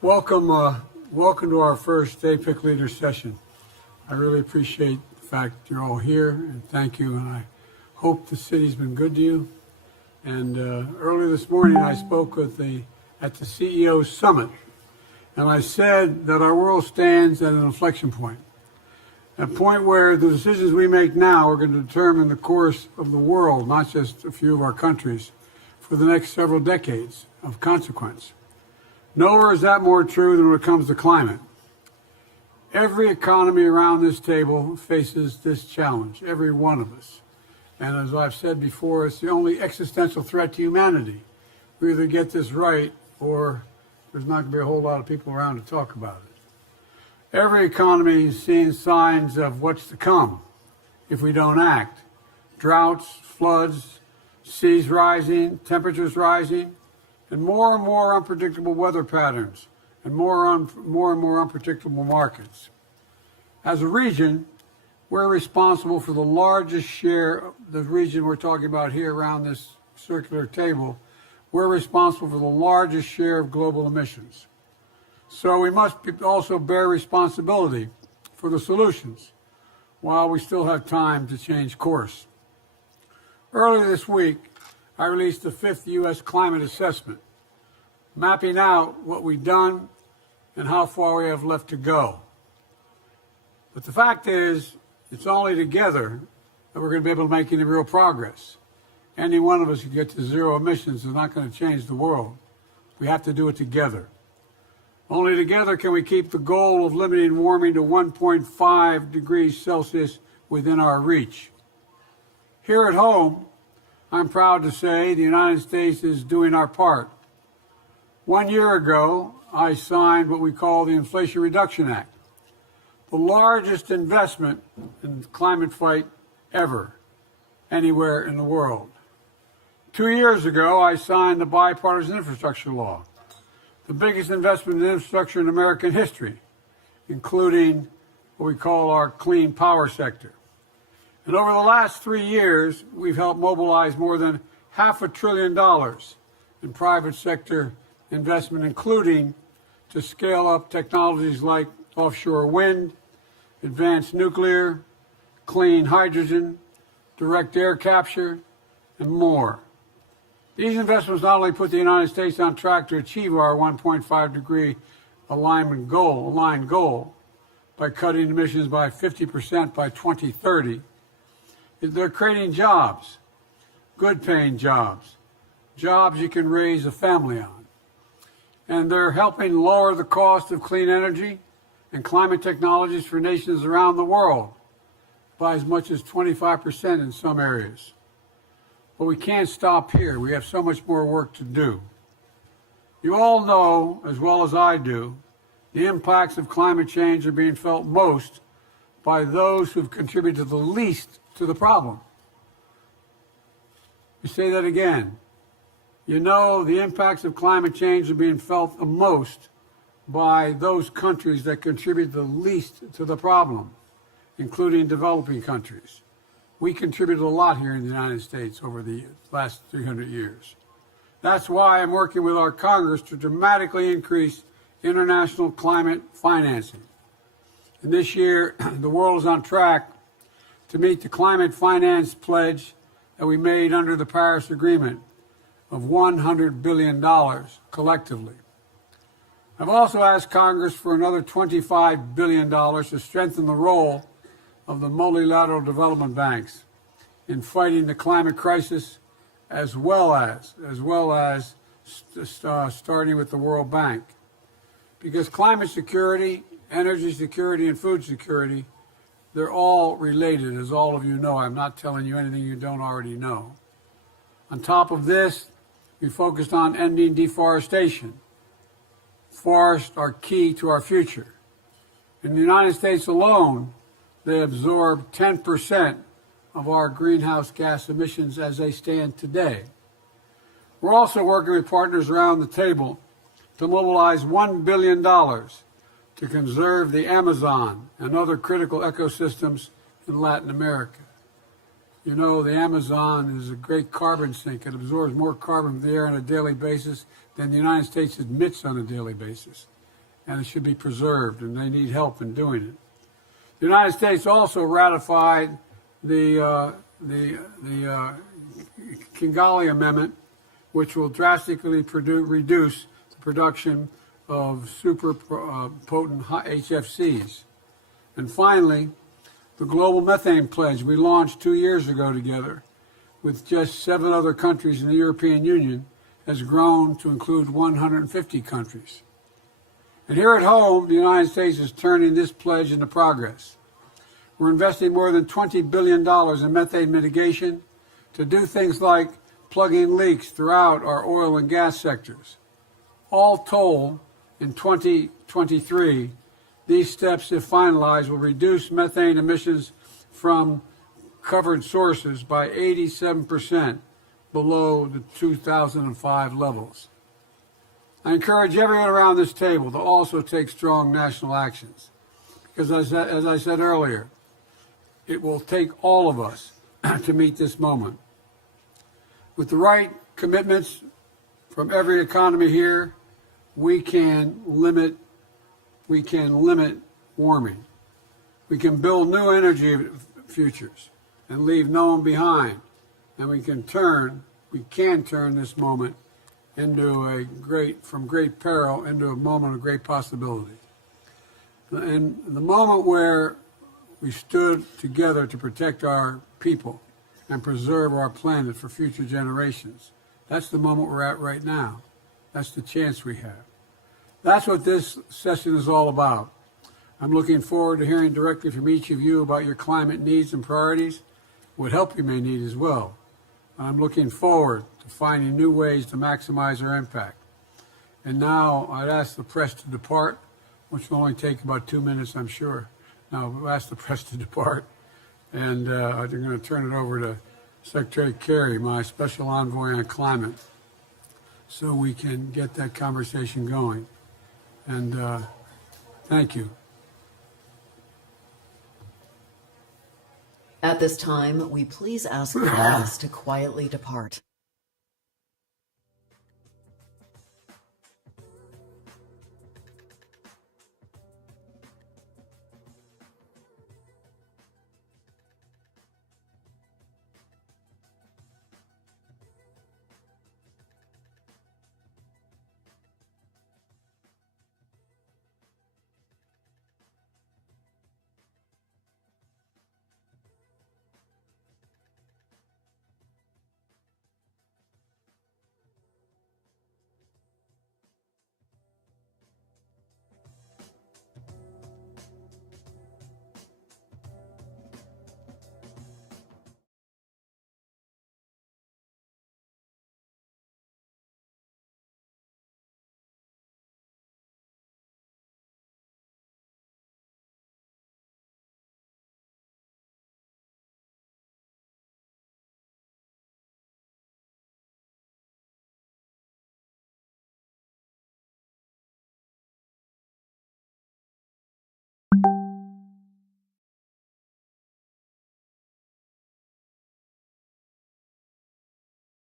Welcome to our first APEC Leader session. I really appreciate the fact you're all here, and thank you, and I hope the city's been good to you. And earlier this morning I spoke at the CEO Summit, and I said that our world stands at an inflection point, a point where the decisions we make now are going to determine the course of the world, not just a few of our countries, for the next several decades of consequence. Nowhere is that more true than when it comes to climate. Every economy around this table faces this challenge, every one of us. And as I've said before, it's the only existential threat to humanity. We either get this right or there's not going to be a whole lot of people around to talk about it. Every economy is seeing signs of what's to come if we don't act. Droughts, floods, seas rising, temperatures rising, and more unpredictable weather patterns, and more and more unpredictable markets. As a region, we're responsible for the largest share of the region we're talking about here around this circular table. We're responsible for the largest share of global emissions. So we must also bear responsibility for the solutions while we still have time to change course. Earlier this week, I released the 5th U.S. Climate Assessment, mapping out what we've done and how far we have left to go. But the fact is, it's only together that we're going to be able to make any real progress. Any one of us who get to zero emissions is not going to change the world. We have to do it together. Only together can we keep the goal of limiting warming to 1.5 degrees Celsius within our reach. Here at home, I'm proud to say the United States is doing our part. 1 year ago, I signed what we call the Inflation Reduction Act, the largest investment in the climate fight ever, anywhere in the world. 2 years ago, I signed the Bipartisan Infrastructure Law, the biggest investment in infrastructure in American history, including what we call our clean power sector. And over the last 3 years, we've helped mobilize more than $500 billion in private sector investment, including to scale up technologies like offshore wind, advanced nuclear, clean hydrogen, direct air capture, and more. These investments not only put the United States on track to achieve our 1.5 degree aligned goal by cutting emissions by 50% by 2030, they're creating jobs, good paying jobs, jobs you can raise a family on. And they're helping lower the cost of clean energy and climate technologies for nations around the world by as much as 25% in some areas. But we can't stop here. We have so much more work to do. You all know, as well as I do, the impacts of climate change are being felt most by those who've contributed the least to the problem. You say that again. You know the impacts of climate change are being felt the most by those countries that contribute the least to the problem, including developing countries. We contributed a lot here in the United States over the last 300 years. That's why I'm working with our Congress to dramatically increase international climate financing. And this year, the world is on track to meet the climate finance pledge that we made under the Paris Agreement of $100 billion collectively. I've also asked Congress for another $25 billion to strengthen the role of the multilateral development banks in fighting the climate crisis, as well as starting with the World Bank. Because climate security, energy security, and food security, they're all related, as all of you know. I'm not telling you anything you don't already know. On top of this, we focused on ending deforestation. Forests are key to our future. In the United States alone, they absorb 10% of our greenhouse gas emissions as they stand today. We're also working with partners around the table to mobilize $1 billion to conserve the Amazon and other critical ecosystems in Latin America. You know, the Amazon is a great carbon sink. It absorbs more carbon from the air on a daily basis than the United States admits on a daily basis. and it should be preserved, and they need help in doing it. The United States also ratified the Kigali Amendment, which will drastically reduce the production of super potent HFCs. And finally, the Global Methane Pledge we launched 2 years ago together with just 7 other countries in the European Union has grown to include 150 countries. And here at home, the United States is turning this pledge into progress. We're investing more than $20 billion in methane mitigation to do things like plugging leaks throughout our oil and gas sectors. All told, in 2023, these steps, if finalized, will reduce methane emissions from covered sources by 87% below the 2005 levels. I encourage everyone around this table to also take strong national actions, because as I said earlier, it will take all of us to meet this moment. With the right commitments from every economy here, we can limit warming. We can build new energy futures and leave no one behind. And we can turn this moment into from great peril into a moment of great possibility. And the moment where we stood together to protect our people and preserve our planet for future generations, that's the moment we're at right now. That's the chance we have. That's what this session is all about. I'm looking forward to hearing directly from each of you about your climate needs and priorities, what help you may need as well. I'm looking forward to finding new ways to maximize our impact. And now I'd ask the press to depart, which will only take about 2 minutes, I'm sure. Now I'll ask the press to depart, and I'm going to turn it over to Secretary Kerry, my special envoy on climate, so we can get that conversation going. And thank you. At this time, we please ask the press to quietly depart.